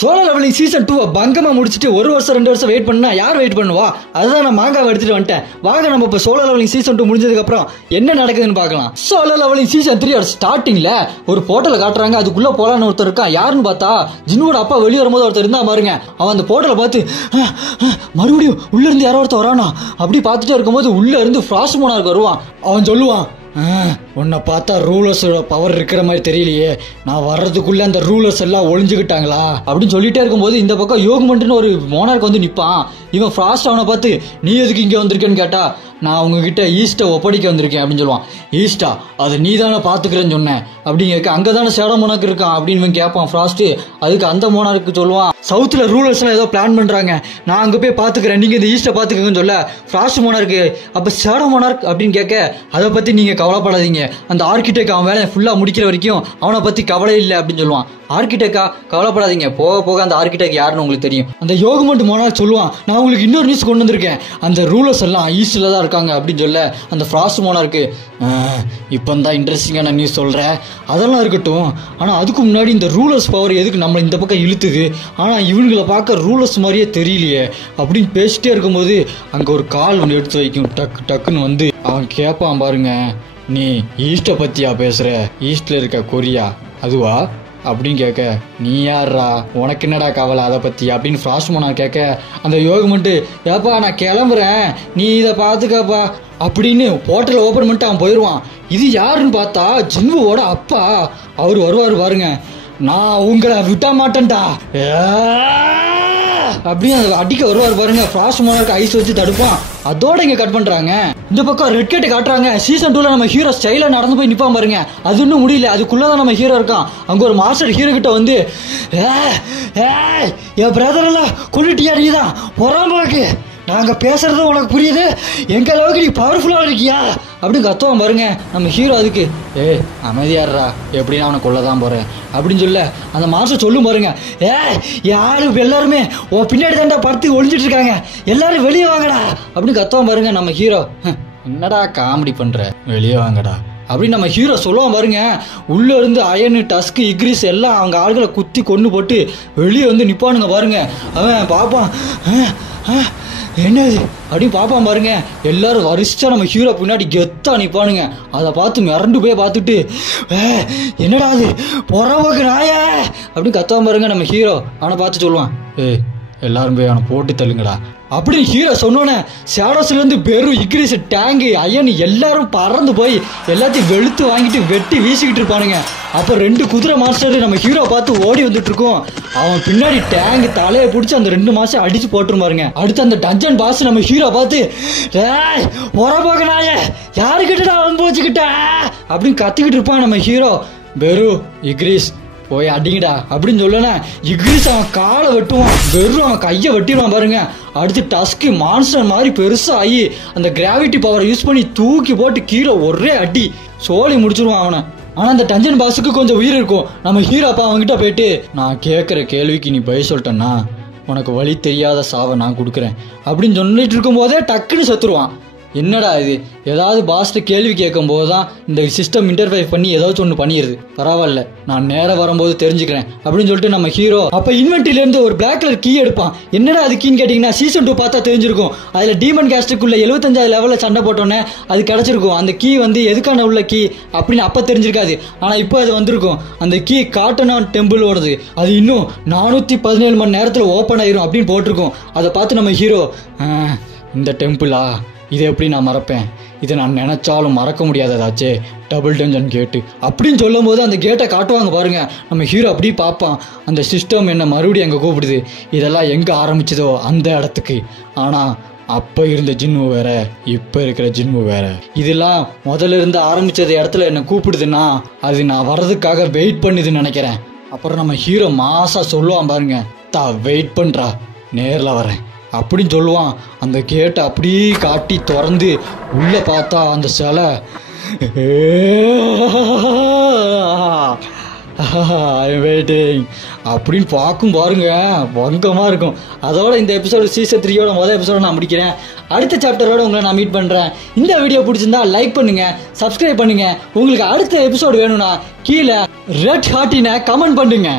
Solo levelling season 2 பங்கமா முடிச்சுட்டு 1 வருஷம் 2 வருஷம் வெயிட் பண்ணா யார் வெயிட் பண்ணுவா? அதுதான் நான் மாங்காவை எடுத்துட்டு வந்துட்டேன். வாங்க நம்ம இப்ப சோலோ லெவலிங் சீசன் 2 முடிஞ்சதுக்கு அப்புறம் என்ன நடக்குதுன்னு பார்க்கலாம். சோலோ லெவலிங் சீசன் 3 ஸ்டார்டிங்ல ஒரு போர்ட்டல காட்டுறாங்க. அதுக்குள்ள போலான்னு ஒருத்தர் இருக்கான். யாருன்னு பார்த்தா ஜின்வோட அப்பா வெளியே வரும்போது ஒருத்தர் இருந்தா பாருங்க. அவன் அந்த போர்ட்டலை பார்த்து மறுபடியும் உள்ள இருந்து யாரோ ஒருத்தர் வரானா அப்படி பார்த்துட்டே இருக்கும்போது உள்ள இருந்து ஃப்ராஸ்ட் மோனார்க் வருவான். அவன் சொல்லுவான், உன்னை பார்த்தா ரூலர்ஸோட பவர் இருக்கிற மாதிரி தெரியலையே, நான் வர்றதுக்குள்ள அந்த ரூலர்ஸ் எல்லாம் ஒளிஞ்சுக்கிட்டாங்களா அப்படின்னு சொல்லிட்டே இருக்கும்போது இந்த பக்கம் யோகமன்ட்னு ஒரு மோனார்க் வந்து நிப்பான். இவன் ஃப்ராஸ்ட் அவனை பார்த்து நீ எதுக்கு இங்க வந்திருக்கேன்னு கேட்டா, நான் உங்ககிட்ட ஈஸ்ட்டை ஒப்படைக்க வந்திருக்கேன் அப்படின்னு சொல்லுவான். ஈஸ்டா அது நீ தானே பாத்துக்கிறேன்னு சொன்னேன் அப்படின்னு கேட்க, அங்கதானே ஷேடோ மோனார்க் இருக்கான் அப்படின்னு இவன் கேட்பான் ஃப்ராஸ்ட். அதுக்கு அந்த மோனார்க்கு சொல்லுவான், சவுத்துல ரூலர்ஸ் எல்லாம் ஏதோ பிளான் பண்றாங்க, நான் அங்க போய் பாத்துக்கிறேன், நீங்க இந்த ஈஸ்ட்டை பாத்துக்கன்னு சொல்ல ஃப்ராஸ்ட் மோனார்க்கு அப்ப ஷேடோ மோனார்க் அப்படின்னு கேட்க, அதை பத்தி நீங்க கவலைப்படாதீங்க, அந்த ஆர்கிடெக்ட் அவன் வேலையை ஃபுல்லா முடிக்கிற வரைக்கும் அவனை பத்தி கவலை இல்லை அப்படின்னு சொல்லுவான். ஆர்கிடெக்டா கவலைப்படாதீங்க, போக போக அந்த ஆர்கிடெக்ட் யாருன்னு உங்களுக்கு தெரியும். அந்த யோகமன்ட் மோனார்க் சொல்லுவான், நான் உங்களுக்கு இன்னொரு நியூஸ் கொண்டு வந்திருக்கேன், அந்த ரூலர்ஸ் எல்லாம் ஈஸ்ட்ல தான் இருக்காங்க அப்படின்னு சொல்ல அந்த ஃப்ராஸ்ட் மோனார்க்கு இப்பந்தான் இன்ட்ரெஸ்டிங்கான நியூஸ் சொல்றேன், அதெல்லாம் இருக்கட்டும், ஆனா அதுக்கு முன்னாடி இந்த ரூலர்ஸ் பவர் எதுக்கு நம்மளை இந்த பக்கம் இழுத்துது, ஆனா இவங்களை பார்க்க ரூலர்ஸ் மாதிரியே தெரியலையே அப்படின்னு பேசிட்டே இருக்கும்போது அங்க ஒரு கால் ஒன்று எடுத்து வைக்கும். டக்கு டக்குன்னு வந்து அவன் கேட்பான் பாருங்க, நீ ஈஸ்ட்டை பத்தியா பேசுற, ஈஸ்ட்ல இருக்க கொரியா அதுவா அப்படின்னு கேட்க, நீ யாரா, உனக்கு என்னடா கவலை அதை பத்தி அப்படின்னு ஃப்ராஸ்ட் மோனார்க் கேட்க, அந்த யோகமன்ட் ஏப்பா நான் கிளம்புறேன், நீ இதை பாத்துக்கப்பா அப்படின்னு போர்ட்டலை ஓபன் பண்ணிட்டு அவன் போயிடுவான். இது யாருன்னு பார்த்தா ஜின்வோட அப்பா. அவர் வருவாரு பாருங்க, நான் உங்களை விட்ட மாட்டேன்டா அப்படின்னு அடிக்க வருவார் பாருங்க. ஃப்ராஸ்ட் மோனார்க் ஐஸ் வச்சு தடுப்பான். அதோட இங்க கட் பண்றாங்க. இந்த பக்கம் ரெட் கேட் காட்டுறாங்க. சீசன் 2ல நம்ம ஹீரோ ஸ்டைலா நடந்து போய் நிப்பான் பாருங்க. அது இன்னும் முடியல, அதுக்குள்ளதான் நம்ம ஹீரோ இருக்கான். அங்க ஒரு மாஸ்டர் ஹீரோ கிட்ட வந்து, என் பிரதர் எல்லாம் கொண்டுட்டியா, நீதான் பொறாமக்கு, நாங்க பேசுறது உனக்கு புரியுது, எங்க அளவுக்கு நீ பவர்ஃபுல்லா இருக்கியா அப்படின்னு கத்துவான் பாருங்க நம்ம ஹீரோ. அதுக்கு அமைதியாடுறா, எப்படின்னா அவனை கொல்லதான் போறேன் அப்படின்னு சொல்ல அந்த மாஸ்டர் சொல்லும் பாருங்க, யாரும் எல்லாருமே உன் பின்னாடி தாண்டா படுத்து ஒளிஞ்சிட்டு இருக்காங்க, எல்லாரும் வெளியே வாங்கடா அப்படின்னு கத்துவான் பாருங்க நம்ம ஹீரோ. என்னடா காமெடி பண்ற, வெளியே வாங்கடா அப்படின்னு நம்ம ஹீரோ சொல்லுவான் பாருங்க. உள்ள இருந்து அயனு, டஸ்க், இக்ரிஸ் எல்லாம் அவங்க ஆள்களை குத்தி கொண்டு போட்டு வெளியே வந்து நிப்பானுங்க பாருங்க. அவன் பாப்பான், என்னது அப்படின்னு பாப்பான் பாருங்க. எல்லாரும் வரிசா நம்ம ஹீரோ பின்னாடி கெத்தா நிப்பானுங்க. அதை பார்த்து மிரண்டு போய் பார்த்துட்டு, என்னடா அது பொறவோக்கு நாய அப்படின்னு கத்துவான் பாருங்க நம்ம ஹீரோ. அவனை பார்த்து சொல்லுவான், எல்லாரும் போய் அவனை போட்டு தள்ளுங்கடா அப்படின்னு ஹீரோ சொன்னோன்னே ஷேடோஸ்ல இருந்து பெரு, இக்ரிஸ், டேங்கு, அயன் எல்லாரும் பறந்து போய் எல்லாத்தையும் வெளுத்து வாங்கிட்டு வெட்டி வீசிக்கிட்டு இருப்பானுங்க. அப்ப 2 குதிரை மாஸ்டர் நம்ம ஹீரோ பார்த்து ஓடி வந்துட்டு இருக்கோம். அவன் பின்னாடி டேங்க் தலையை பிடிச்சி அந்த 2 மாஸ்டர் அடிச்சு போட்டுருமாருங்க. அடுத்து அந்த டஞ்சன் பாஸ் நம்ம ஹீரோ பார்த்து, போக நாய யாருக்கிட்ட அனுபவிச்சுக்கிட்ட அப்படின்னு கத்திக்கிட்டு இருப்பான் நம்ம ஹீரோ. பெரு, இக்ரிஸ் போய் அடிங்கடா அப்படின்னு சொல்லல, இக்ரிஸ் அவன் காலை வெட்டுவான், வெறும் அவன் கையை வெட்டிடுவான் பாருங்க. அடுத்து டஸ்க் மான்ஸ்டர் மாதிரி பெருசா ஆகி அந்த கிராவிட்டி பவரை யூஸ் பண்ணி தூக்கி போட்டு கீழே ஒரே அடி சோழி முடிச்சிருவான் அவனை. ஆனா அந்த டஞ்சன் பாஸுக்கு கொஞ்சம் உயிர் இருக்கும். நம்ம ஹீரோ அப்பா அவன்கிட்ட போயிட்டு, நான் கேட்குற கேள்விக்கு நீ பதில் சொல்லிட்டேன்னா உனக்கு வழி தெரியாத சாவை நான் கொடுக்குறேன் அப்படின்னு சொல்லிட்டு இருக்கும் போதே டக்குன்னு செத்துருவான். என்னடா இது, ஏதாவது பாஸ்ட கேள்வி கேட்கும் போதுதான் இந்த சிஸ்டம் இன்டர்ஃபேஸ் பண்ணி ஏதாச்சும் ஒன்று பண்ணிடுது, பரவாயில்ல நான் நேரம் வரும்போது தெரிஞ்சுக்கிறேன் அப்படின்னு சொல்லிட்டு நம்ம ஹீரோ அப்ப இன்வென்ட்ரில இருந்து ஒரு பிளாக் கலர் கீ எடுப்பான். என்னடா அது கீன்னு கேட்டீங்கன்னா, சீசன் 2 பார்த்தா தெரிஞ்சிருக்கும். அதுல டீமன் கேஸ்டுக்குள்ள 75வது லெவல்ல சண்டை போட்டோன்னே அது கிடைச்சிருக்கும். அந்த கீ வந்து எதுக்கான உள்ள கீ அப்படின்னு அப்ப தெரிஞ்சிருக்காது, ஆனா இப்போ அது வந்திருக்கும். அந்த கீ காட்டனான் டெம்பிளோடது, அது இன்னும் 417 மணி நேரத்துல ஓப்பன் ஆயிரும் அப்படின்னு போட்டிருக்கும். அதை பார்த்து நம்ம ஹீரோ, இந்த டெம்பிளா, இதை எப்படி நான் மறப்பேன், இதை நான் நினைச்சாலும் மறக்க முடியாததாச்சே, டபுள் டஞ்சன் கேட்டு அப்படின்னு சொல்லும் போது அந்த கேட்டை காட்டுவாங்க பாருங்க. நம்ம ஹீரோ அப்படி பார்ப்பான், அந்த சிஸ்டம் என்ன மறுபடியும் அங்கே கூப்பிடுது, இதெல்லாம் எங்கே ஆரம்பிச்சதோ அந்த இடத்துக்கு. ஆனால் அப்போ இருந்த ஜின்வு வேற, இப்போ இருக்கிற ஜின்வு வேற. இதெல்லாம் முதல்ல இருந்து ஆரம்பிச்சது இடத்துல என்ன கூப்பிடுதுன்னா அது நான் வர்றதுக்காக வெயிட் பண்ணுதுன்னு நினைக்கிறேன். அப்புறம் நம்ம ஹீரோ மாசா சொல்லுவான் பாருங்க, வெயிட் பண்றா, நேரில் வரேன் அப்படின்னு சொல்லுவான். அந்த கேட்டை அப்படியே காட்டி திறந்து உள்ள பார்த்தா அந்த சிலை வெயிட்டிங் அப்படின்னு பார்க்கும் பாருங்க, வங்கமா இருக்கும். அதோட இந்த எபிசோடு சீசன் 3யோட முதல் எபிசோட நான் முடிக்கிறேன். அடுத்த சாப்டரோட உங்களை நான் மீட் பண்றேன். இந்த வீடியோ பிடிச்சிருந்தா லைக் பண்ணுங்க, சப்ஸ்கிரைப் பண்ணுங்க. உங்களுக்கு அடுத்த எபிசோடு வேணும்னா கீழே ரெட் ஹார்ட்டின கமெண்ட் பண்ணுங்க.